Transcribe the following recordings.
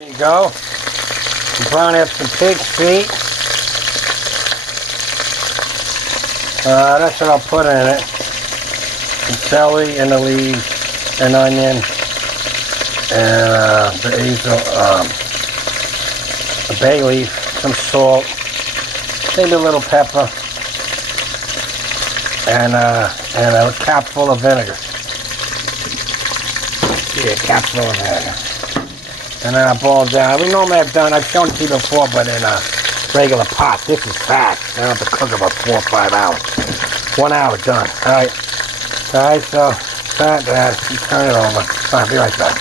There you go. I'm brown up some pig's feet. That's what I'll put in it. Some celery and the leaves, an onion, and basil, a bay leaf, some salt, maybe a little pepper, and a cap full of vinegar. Yeah, a cap full of vinegar. And then I boil down. We normally I've shown it to you before, but in a regular pot. This is fast. I don't have to cook about 4 or 5 hours. 1 hour done. Alright, so start that. You turn it over. I'll be right back.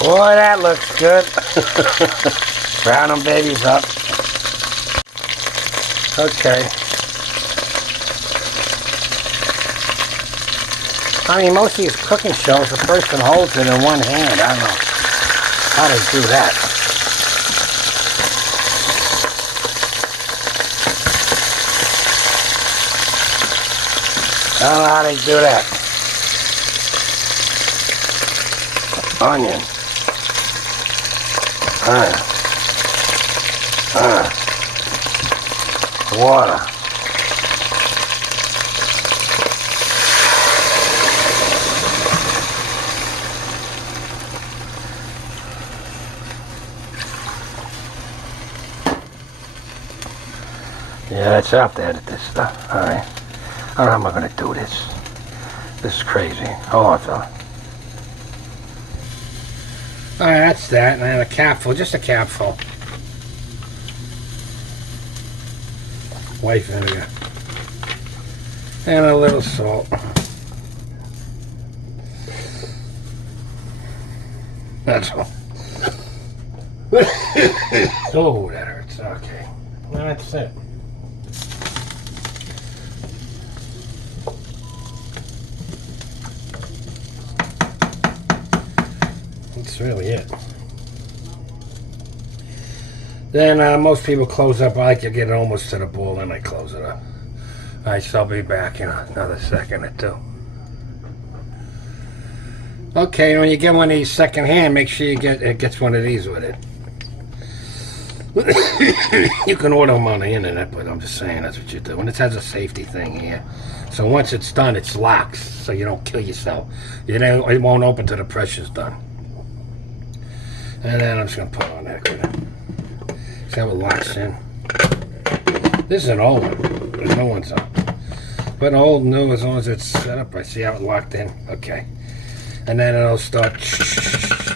Boy, that looks good. Brown them babies up. Okay. I mean, most of these cooking shows, the person holds it in one hand. I don't know how they do that. I don't know how they do that. Onion. Water. Yeah, it's out to edit this stuff. Alright. I don't know how am I going to do this. This is crazy. Hold on, fella. Alright, that's that. And then a capful. Just a capful. White vinegar. And a little salt. That's all. Oh, that hurts. Okay. Well, that's it. That's really it. Then most people close up. I like to get it almost to the bowl, and I close it up. Alright, so I'll be back in another second or two. Okay, when you get one of these second hand, make sure it gets one of these with it. You can order them on the internet, but I'm just saying that's what you do. And it has a safety thing here. So once it's done, it's locked, so you don't kill yourself. It won't open till the pressure's done. And then I'm just going to put on that. See how it locks in. This is an old one. There's no one's up. But old, new, as long as it's set up, I see how it locked in. Okay. And then it'll start.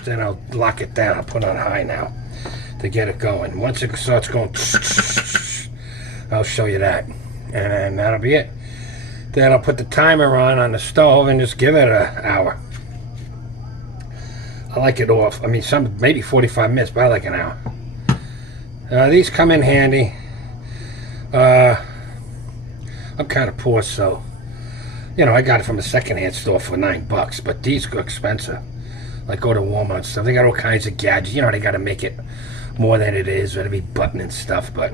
Then I'll lock it down. I'll put it on high now to get it going. Once it starts going, I'll show you that. And that'll be it. Then I'll put the timer on the stove and just give it an hour. I like it off. I mean, maybe 45 minutes, but I like an hour. These come in handy. I'm kind of poor, so you know, I got it from a secondhand store for $9, but these are expensive. Like go to Walmart and stuff. They got all kinds of gadgets. You know, they got to make it more than it is, or to be button and stuff. But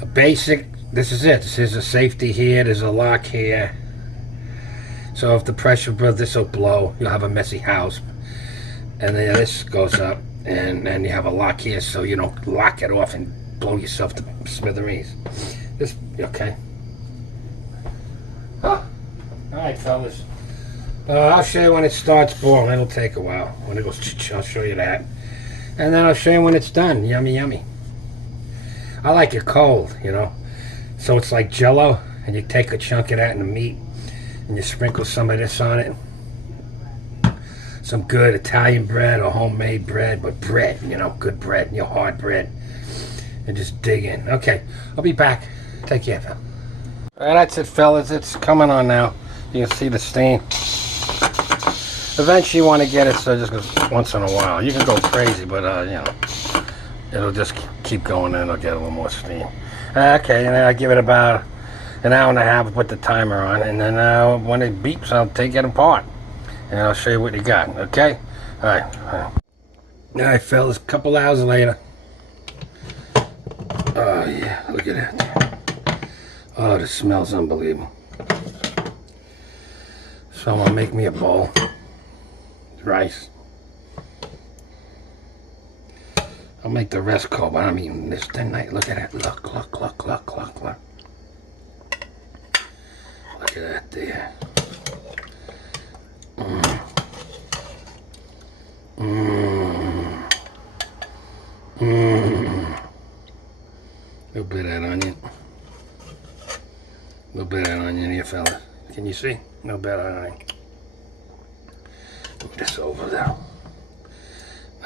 a basic. This is it. This is a safety here. There's a lock here. So if the pressure builds, this will blow. You'll have a messy house. And then this goes up, and then you have a lock here, so you don't lock it off and blow yourself to smithereens. This okay? Oh, all right, fellas. I'll show you when it starts boiling. It'll take a while. When it goes, I'll show you that, and then I'll show you when it's done. Yummy, yummy. I like it cold, you know. So it's like Jello, and you take a chunk of that in the meat. And you sprinkle some of this on it. Some good Italian bread or homemade bread, but bread, you know, good bread, you know, hard bread. And just dig in. Okay, I'll be back. Take care, pal. Alright, that's it, fellas. It's coming on now. You can see the steam. Eventually you want to get it so it just goes once in a while. You can go crazy, but, you know, it'll just keep going and it'll get a little more steam. Okay, and then I give it about an hour and a half, put the timer on, and then when it beeps, I'll take it apart, and I'll show you what you got, okay? Alright. Alright, fellas, a couple hours later. Oh, yeah, look at that. Oh, this smells unbelievable. So I'm going to make me a bowl. Rice. I'll make the rest cold, but I'm eating this tonight. Look at it. Look. Look at that there. A little bit of that onion. A little bit of that onion here, fella. Can you see? No bit of that onion. Move this over there.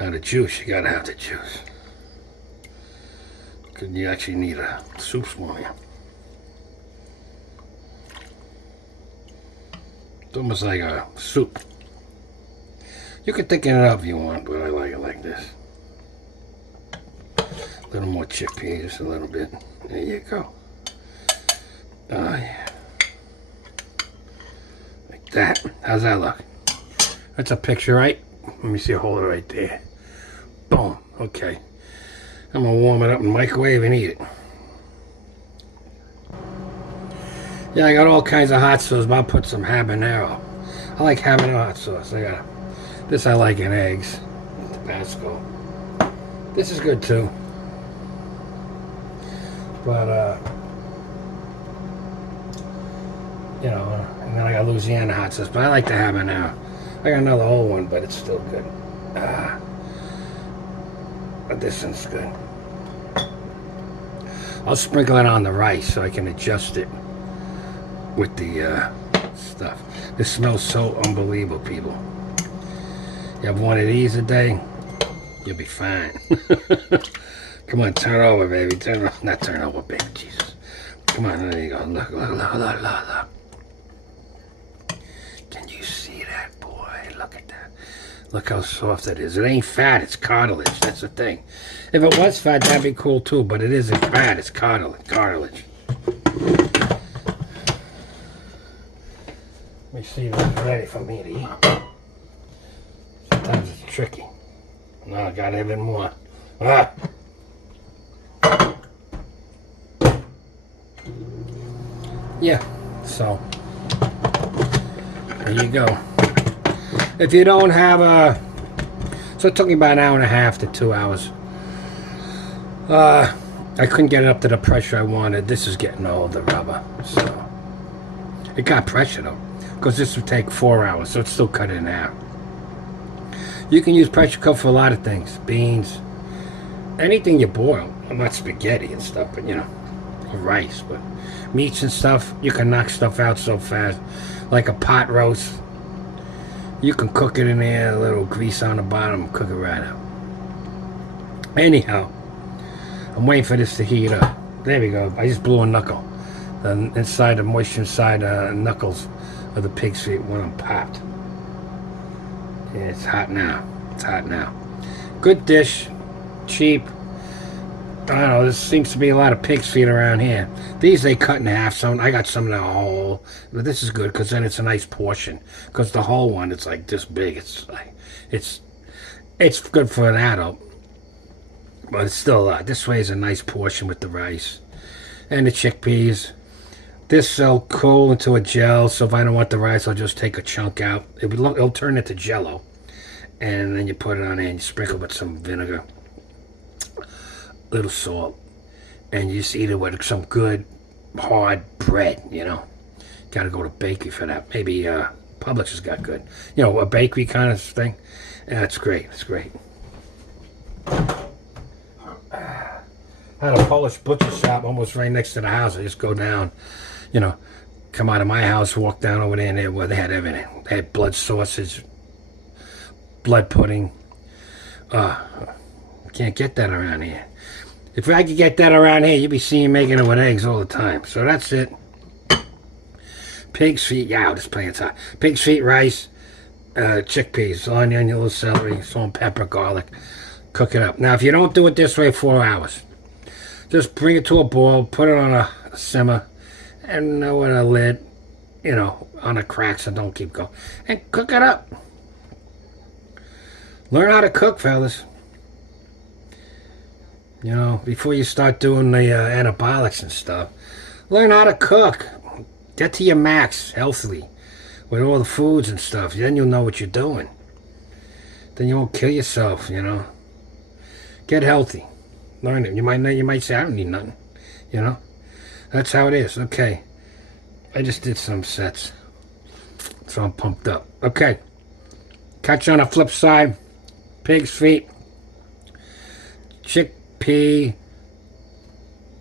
Now the juice, you gotta have the juice. Because you actually need a soup spoon here. It's almost like a soup. You can thicken it up if you want, but I like it like this. A little more chickpeas, just a little bit. There you go. Oh yeah. Like that. How's that look? That's a picture, right? Let me see, hold it right there. Boom. Okay. I'm gonna warm it up in the microwave and eat it. Yeah, I got all kinds of hot sauce, but I'll put some habanero. I like habanero hot sauce. This I like in eggs. Tabasco. This is good too. But, you know, and then I got Louisiana hot sauce, but I like the habanero. I got another old one, but it's still good. But this one's good. I'll sprinkle it on the rice so I can adjust it with the stuff. This smells so unbelievable, people. You have one of these a day, you'll be fine. Come on, turn over, baby. Not turn over, baby. Jesus. Come on, there you go. Look. Can you see that, boy? Look at that. Look how soft it is. It ain't fat, it's cartilage. That's the thing. If it was fat, that'd be cool too, but it isn't fat, it's cartilage. Let me see if it's ready for me to eat. Sometimes it's tricky. No, I got even more. Yeah, so there you go. If you don't have so it took me about an hour and a half to 2 hours. I couldn't get it up to the pressure I wanted. This is getting old, the rubber. So it got pressure though, because this would take 4 hours, so it's still cut in half. You can use pressure cooker for a lot of things. Beans, anything you boil. Not spaghetti and stuff, but you know, rice, but meats and stuff, you can knock stuff out so fast. Like a pot roast, you can cook it in there, a little grease on the bottom, cook it right up. Anyhow, I'm waiting for this to heat up. There we go. I just blew a knuckle. The inside, the moisture inside the knuckles of the pig's feet when I'm popped. Yeah, it's hot now. It's hot now. Good dish, cheap. I don't know, there seems to be a lot of pig's feet around here. These they cut in half, so I got some in the whole. But this is good, because then it's a nice portion. Because the whole one, it's like this big. It's like, it's good for an adult. But it's still a lot. This way is a nice portion with the rice. And the chickpeas. This will cool into a gel, so if I don't want the rice, I'll just take a chunk out. It'll turn into jello. And then you put it on there and you sprinkle with some vinegar. Little salt, and you just eat it with some good hard bread, you know. Gotta go to bakery for that. Maybe Publix has got good, you know, a bakery kind of thing. Yeah, it's great. It's great. I had a Polish butcher shop almost right next to the house. I just go down, you know, come out of my house, walk down over there, and they had everything. They had blood sausage, blood pudding. Can't get that around here. If I could get that around here, you'd be seeing making it with eggs all the time. So that's it. Pig's feet, yeah, this plate's hot. Pig's feet, rice, chickpeas, onion, a little celery, salt and pepper, garlic. Cook it up. Now, if you don't do it this way, 4 hours. Just bring it to a boil, put it on a simmer, and with a lid, you know, on a crack so don't keep going. And cook it up. Learn how to cook, fellas. You know, before you start doing the anabolics and stuff, learn how to cook. Get to your max healthily with all the foods and stuff. Then you'll know what you're doing. Then you won't kill yourself, you know. Get healthy. Learn it. You might say, I don't need nothing. You know? That's how it is. Okay. I just did some sets. So I'm pumped up. Okay. Catch you on the flip side. Pig's feet. Chickpea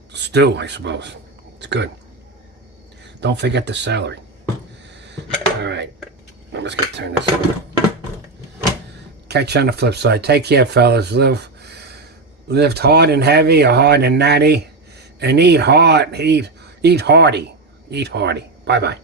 stew, I suppose. It's good. Don't forget the celery. Alright. I'm just going to turn this on. Catch you on the flip side. Take care, fellas. Lift hard and heavy or hard and natty. And eat hard. Eat hearty. Eat hearty. Bye-bye.